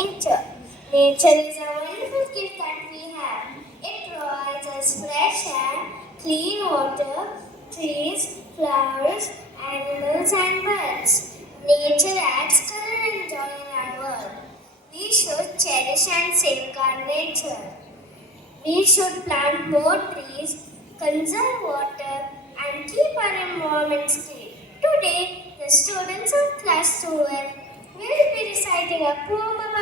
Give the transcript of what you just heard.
Nature. Nature is a wonderful gift that we have. It provides us fresh air, clean water, trees, flowers, animals, and birds. Nature adds color and joy in our world. We should cherish and safeguard nature. We should plant more trees, conserve water, and keep our environment clean. Today, the students of class 12 will be reciting a poem about